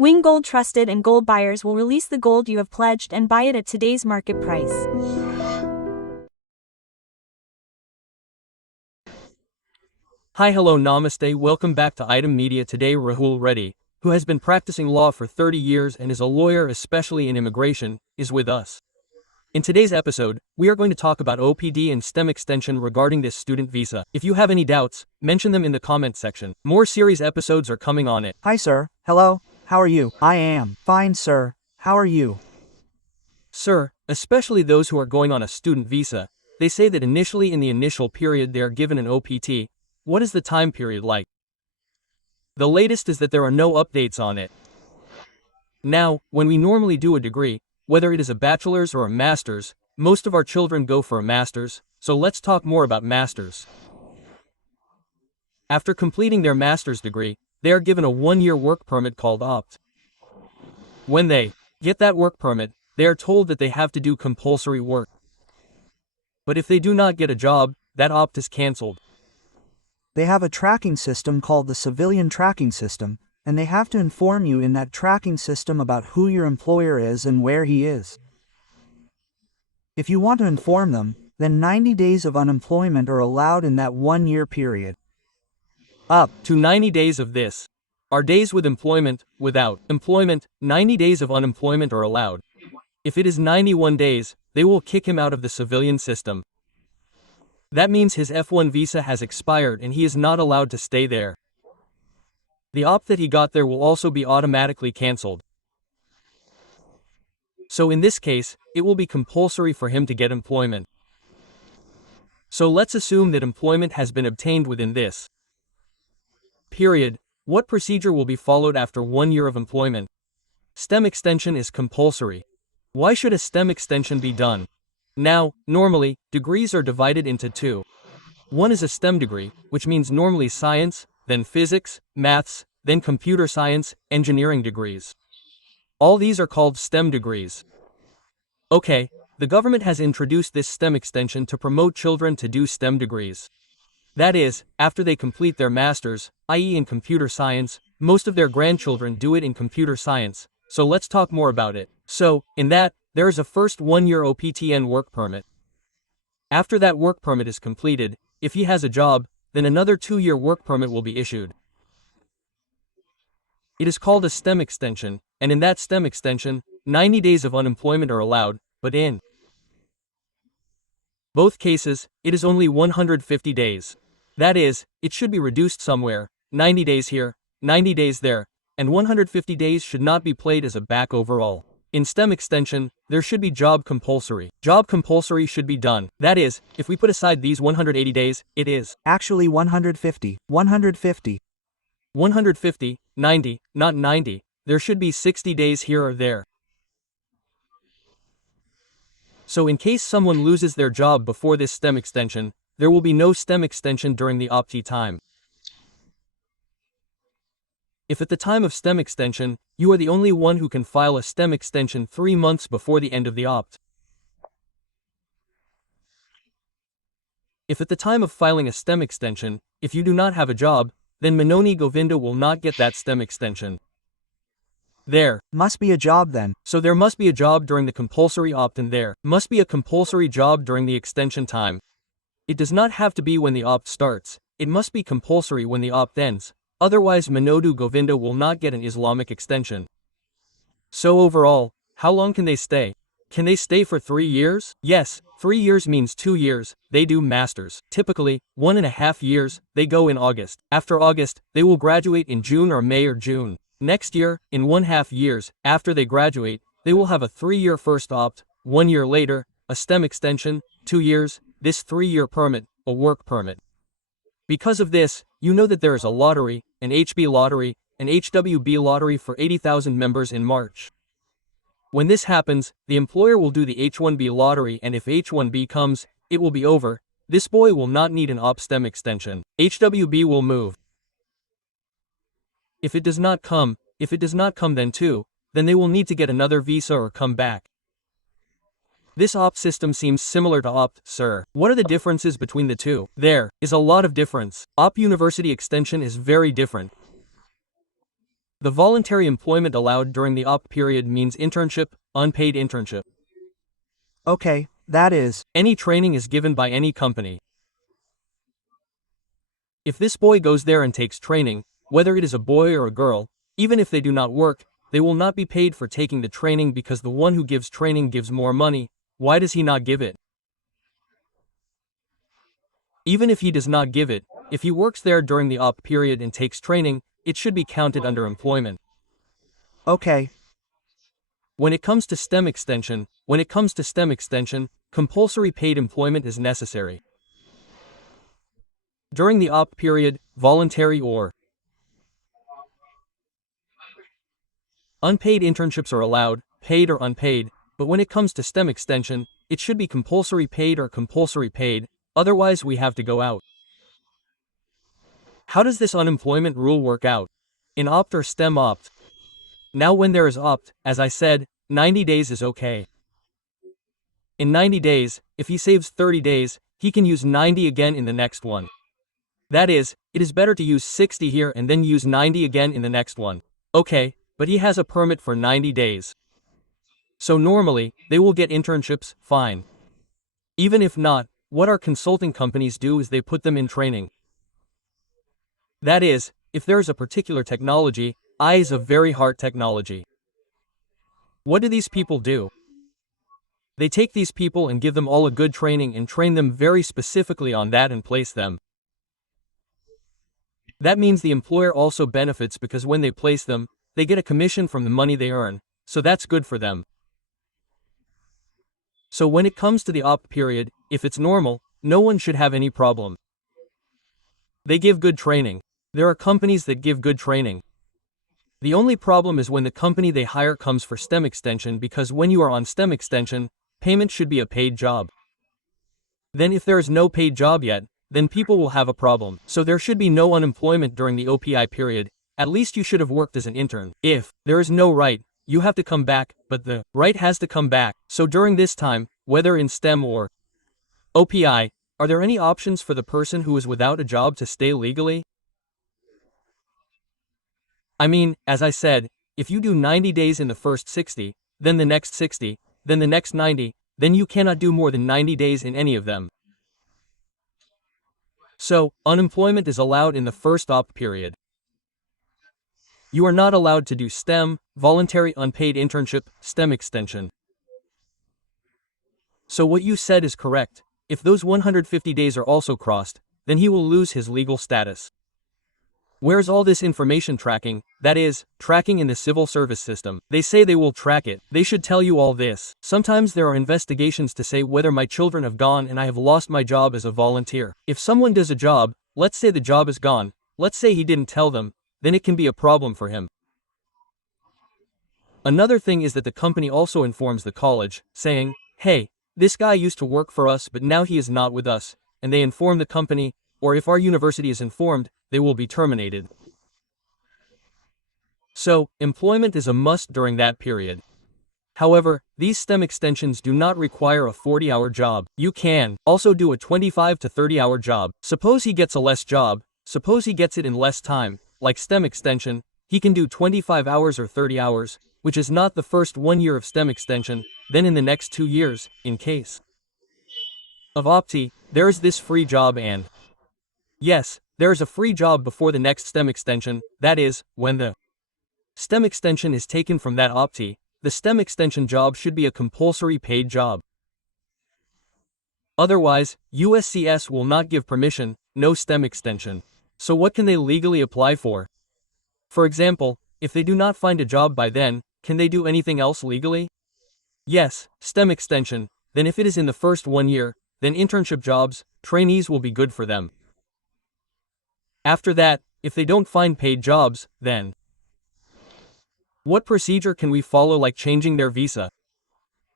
Wing Gold Trusted and gold buyers will release the gold you have pledged and buy it at today's market price. Hi, hello, namaste, welcome back to iDream Media. Today Rahul Reddy, who has been practicing law for 30 years and is a lawyer especially in immigration, is with us. In today's episode, we are going to talk about OPT and STEM extension regarding this student visa. If you have any doubts, mention them in the comment section. More series episodes are coming on it. Hi sir, hello, how are you? I am fine sir, how are you? Sir, especially those who are going on a student visa, they say that initially in the initial period they are given an OPT. What is the time period like? The latest is that there are no updates on it. Now, when we normally do a degree, whether it is a bachelor's or a master's, most of our children go for a master's, so let's talk more about masters. After completing their master's degree, they are given a 1-year work permit called OPT. When they get that work permit, they are told that they have to do compulsory work. But if they do not get a job, that OPT is cancelled. They have a tracking system called the civilian tracking system, and they have to inform you in that tracking system about who your employer is and where he is. If you want to inform them, then 90 days of unemployment are allowed in that 1-year period. Up to 90 days of this are days with employment. Without employment, 90 days of unemployment are allowed. If it is 91 days, they will kick him out of the civilian system. That means his F1 visa has expired and he is not allowed to stay there. The OPT that he got there will also be automatically cancelled. So in this case, it will be compulsory for him to get employment. So let's assume that employment has been obtained within this period. What procedure will be followed after 1 year of employment? STEM extension is compulsory. Why should a STEM extension be done? Now, normally, degrees are divided into two. One is a STEM degree, which means normally science, then physics, maths, then computer science, engineering degrees. All these are called STEM degrees. Okay, the government has introduced this STEM extension to promote children to do STEM degrees. That is, after they complete their masters, i.e. in computer science, most of their grandchildren do it in computer science, so let's talk more about it. So, in that, there is a first 1-year OPTN work permit. After that work permit is completed, if he has a job, then another 2-year work permit will be issued. It is called a STEM extension, and in that STEM extension, 90 days of unemployment are allowed, but in both cases, it is only 150 days. That is, it should be reduced somewhere, 90 days here, 90 days there, and 150 days should not be played as a back overall. In STEM extension, there should be job compulsory. Job compulsory should be done. That is, if we put aside these 180 days, it is Actually 150, 150. 150, 90, not 90. There should be 60 days here or there. So in case someone loses their job before this STEM extension, there will be no STEM extension during the OPT time. If at the time of STEM extension, you are the only one who can file a STEM extension 3 months before the end of the OPT. If at the time of filing a STEM extension, if you do not have a job, then Manoni Govinda will not get that STEM extension. There must be a job then. So there must be a job during the compulsory opt and there must be a compulsory job during the extension time. It does not have to be when the opt starts, it must be compulsory when the opt ends. Otherwise Manodu Govinda will not get an Islamic extension. So overall, how long can they stay? Can they stay for 3 years? Yes, 3 years means 2 years, they do masters. Typically, 1.5 years, they go in August. After August, they will graduate in June or May or June. Next year, in 1.5 years, after they graduate, they will have a 3-year first opt, 1 year later, a STEM extension, 2 years, this 3-year permit, a work permit. Because of this, you know that there is a lottery, an HB lottery, an HWB lottery for 80,000 members in March. When this happens, the employer will do the H1B lottery, and if H1B comes, it will be over. This boy will not need an OPT STEM extension. HWB will move. If it does not come then they will need to get another visa or come back. This OPT system seems similar to OPT, sir. What are the differences between the two? There is a lot of difference. OPT University extension is very different. The voluntary employment allowed during the opt period means internship, unpaid internship. Okay, that is. Any training is given by any company. If this boy goes there and takes training, whether it is a boy or a girl, even if they do not work, they will not be paid for taking the training because the one who gives training gives more money. Why does he not give it? Even if he does not give it, if he works there during the opt period and takes training, it should be counted under employment. Okay. When it comes to STEM extension, compulsory paid employment is necessary. During the opt period, voluntary or unpaid internships are allowed, paid or unpaid, but when it comes to STEM extension, it should be compulsory paid or compulsory paid, otherwise we have to go out. How does this unemployment rule work out? In opt or STEM opt? Now when there is opt, as I said, 90 days is okay. In 90 days, if he saves 30 days, he can use 90 again in the next one. That is, it is better to use 60 here and then use 90 again in the next one. Okay, but he has a permit for 90 days. So normally, they will get internships, fine. Even if not, what our consulting companies do is they put them in training. That is, if there is a particular technology, I is a very hard technology. What do these people do? They take these people and give them all a good training and train them very specifically on that and place them. That means the employer also benefits because when they place them, they get a commission from the money they earn, so that's good for them. So when it comes to the opt period, if it's normal, no one should have any problem. They give good training. There are companies that give good training. The only problem is when the company they hire comes for STEM extension because when you are on STEM extension, payment should be a paid job. Then if there is no paid job yet, then people will have a problem. So there should be no unemployment during the OPI period. At least you should have worked as an intern. If there is no right, you have to come back, but the right has to come back. So during this time, whether in STEM or OPI, are there any options for the person who is without a job to stay legally? I mean, as I said, if you do 90 days in the first 60, then the next 60, then the next 90, then you cannot do more than 90 days in any of them. So, unemployment is allowed in the first opt period. You are not allowed to do STEM, voluntary unpaid internship, STEM extension. So what you said is correct. If those 150 days are also crossed, then he will lose his legal status. Where's all this information tracking, that is, tracking in the civil service system? They say they will track it. They should tell you all this. Sometimes there are investigations to say whether my children have gone and I have lost my job as a volunteer. If someone does a job, let's say the job is gone, let's say he didn't tell them, then it can be a problem for him. Another thing is that the company also informs the college, saying, hey, this guy used to work for us but now he is not with us, and they inform the company, or if our university is informed, they will be terminated. So, employment is a must during that period. However, these STEM extensions do not require a 40-hour job. You can also do a 25 to 30-hour job. Suppose he gets a less job, suppose he gets it in less time, like STEM extension, he can do 25 hours or 30 hours, which is not the first 1 year of STEM extension, then in the next 2 years, in case of opti, there is this free job and yes, there is a free job before the next STEM extension, that is, when the STEM extension is taken from that opti, the STEM extension job should be a compulsory paid job. Otherwise, USCS will not give permission, no STEM extension. So what can they legally apply for? For example, if they do not find a job by then, can they do anything else legally? Yes, STEM extension, then if it is in the first 1 year, then internship jobs, trainees will be good for them. After that, if they don't find paid jobs, then what procedure can we follow, like changing their visa?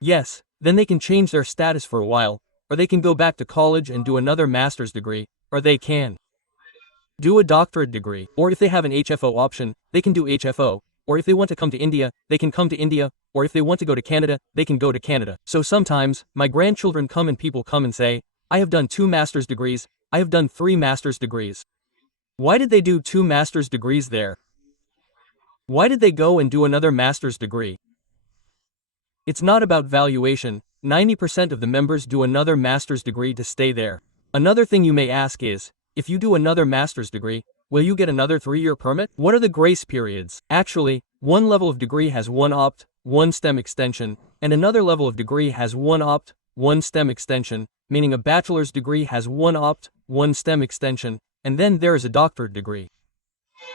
Yes, then they can change their status for a while, or they can go back to college and do another master's degree, or they can do a doctorate degree, or if they have an HFO option, they can do HFO, or if they want to come to India, they can come to India, or if they want to go to Canada, they can go to Canada. So sometimes, my grandchildren come and people come and say, I have done 2 master's degrees, I have done 3 master's degrees. Why did they do 2 master's degrees there? Why did they go and do another master's degree? It's not about valuation. 90% of the members do another master's degree to stay there. Another thing you may ask is, if you do another master's degree, will you get another 3-year permit? What are the grace periods? Actually, one level of degree has one opt, one STEM extension, and another level of degree has one opt, one STEM extension, meaning a bachelor's degree has one opt, one STEM extension, and then there is a doctorate degree.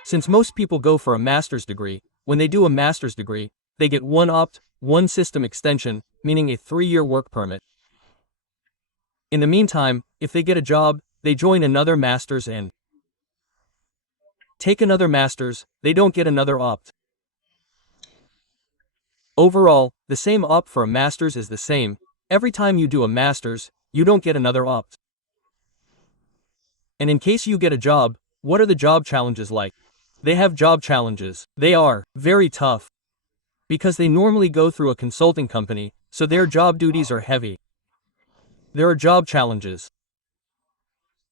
Since most people go for a master's degree, when they do a master's degree, they get one opt, one system extension, meaning a 3-year work permit. In the meantime, if they get a job, they join another master's and take another master's, they don't get another opt. Overall, the same opt for a master's is the same. Every time you do a master's, you don't get another opt. And in case you get a job, what are the job challenges like? They have job challenges. They are very tough. Because they normally go through a consulting company, so their job duties are heavy. There are job challenges.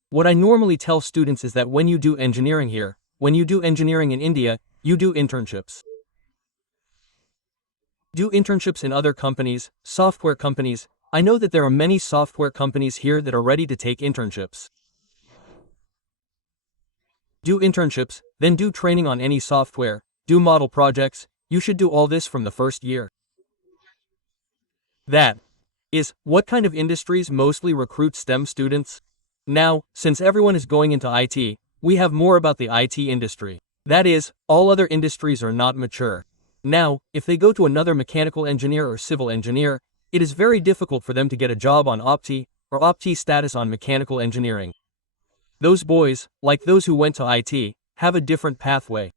What I normally tell students is that when you do engineering here, when you do engineering in India, you do internships. Do internships in other companies, software companies. I know that there are many software companies here that are ready to take internships. Do internships, then do training on any software, do model projects. You should do all this from the first year. That is, what kind of industries mostly recruit STEM students? Now, since everyone is going into IT, we have more about the IT industry. That is, all other industries are not mature. Now, if they go to another mechanical engineer or civil engineer, it is very difficult for them to get a job on OPT or OPT status on mechanical engineering. Those boys, like those who went to IT, have a different pathway.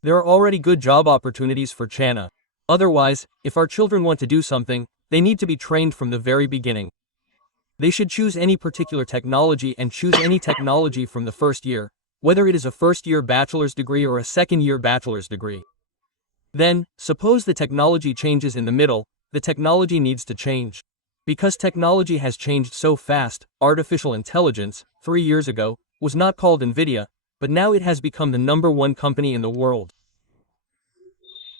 There are already good job opportunities for China. Otherwise, if our children want to do something, they need to be trained from the very beginning. They should choose any particular technology and choose any technology from the first year, whether it is a first-year bachelor's degree or a second-year bachelor's degree. Then, suppose the technology changes in the middle, the technology needs to change. Because technology has changed so fast, artificial intelligence, 3 years ago, was not called Vidhya, but now it has become the #1 company in the world.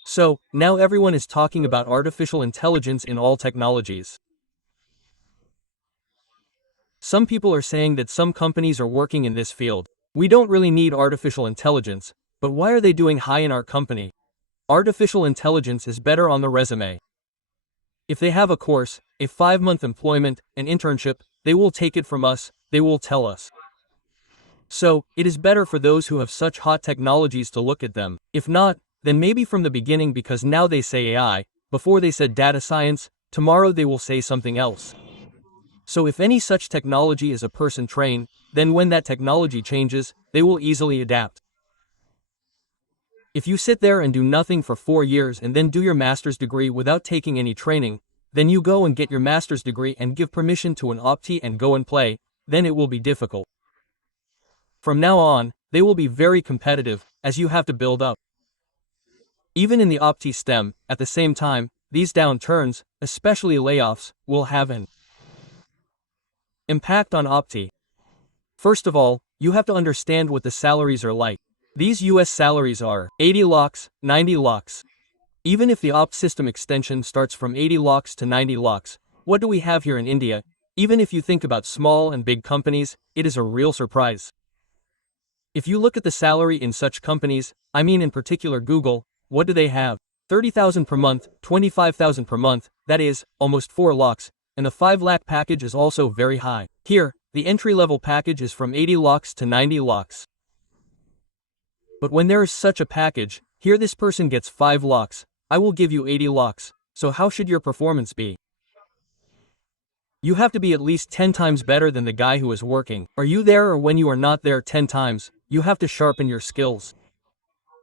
So, now everyone is talking about artificial intelligence in all technologies. Some people are saying that some companies are working in this field. We don't really need artificial intelligence, but why are they doing high in our company? Artificial intelligence is better on the resume. If they have a course, a 5-month employment, an internship, they will take it from us, they will tell us. So, it is better for those who have such hot technologies to look at them. If not, then maybe from the beginning, because now they say AI, before they said data science, tomorrow they will say something else. So if any such technology is a person trained, then when that technology changes, they will easily adapt. If you sit there and do nothing for 4 years and then do your master's degree without taking any training, then you go and get your master's degree and give permission to an OPT and go and play, then it will be difficult. From now on, they will be very competitive, as you have to build up. Even in the OPT STEM, at the same time, these downturns, especially layoffs, will have an impact on OPT. First of all, you have to understand what the salaries are like. These US salaries are 80 lakhs, 90 lakhs. Even if the OPT system extension starts from 80 lakhs to 90 lakhs, what do we have here in India? Even if you think about small and big companies, it is a real surprise. If you look at the salary in such companies, I mean in particular Google, what do they have? 30,000 per month, 25,000 per month, that is, almost 4 lakhs, and the 5 lakh package is also very high. Here, the entry-level package is from 80 lakhs to 90 lakhs. But when there is such a package, here this person gets 5 lakhs, I will give you 80 lakhs, so how should your performance be? You have to be at least 10 times better than the guy who is working. Are you there, or when you are not there 10 times, you have to sharpen your skills.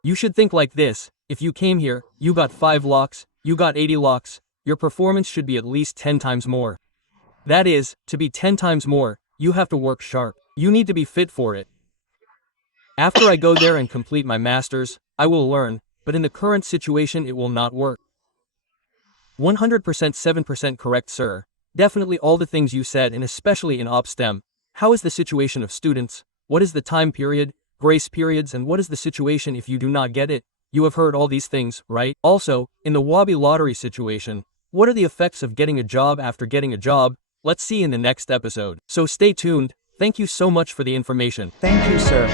You should think like this: if you came here, you got 5 lakhs, you got 80 lakhs, your performance should be at least 10 times more. That is, to be 10 times more, you have to work sharp. You need to be fit for it. After I go there and complete my master's, I will learn, but in the current situation it will not work. 100% 7% correct, sir. Definitely all the things you said, and especially in Op STEM. How is the situation of students? What is the time period, grace periods, and what is the situation if you do not get it? You have heard all these things, right? Also, in the Wabi lottery situation, what are the effects of getting a job after getting a job? Let's see in the next episode. So stay tuned. Thank you so much for the information. Thank you, sir.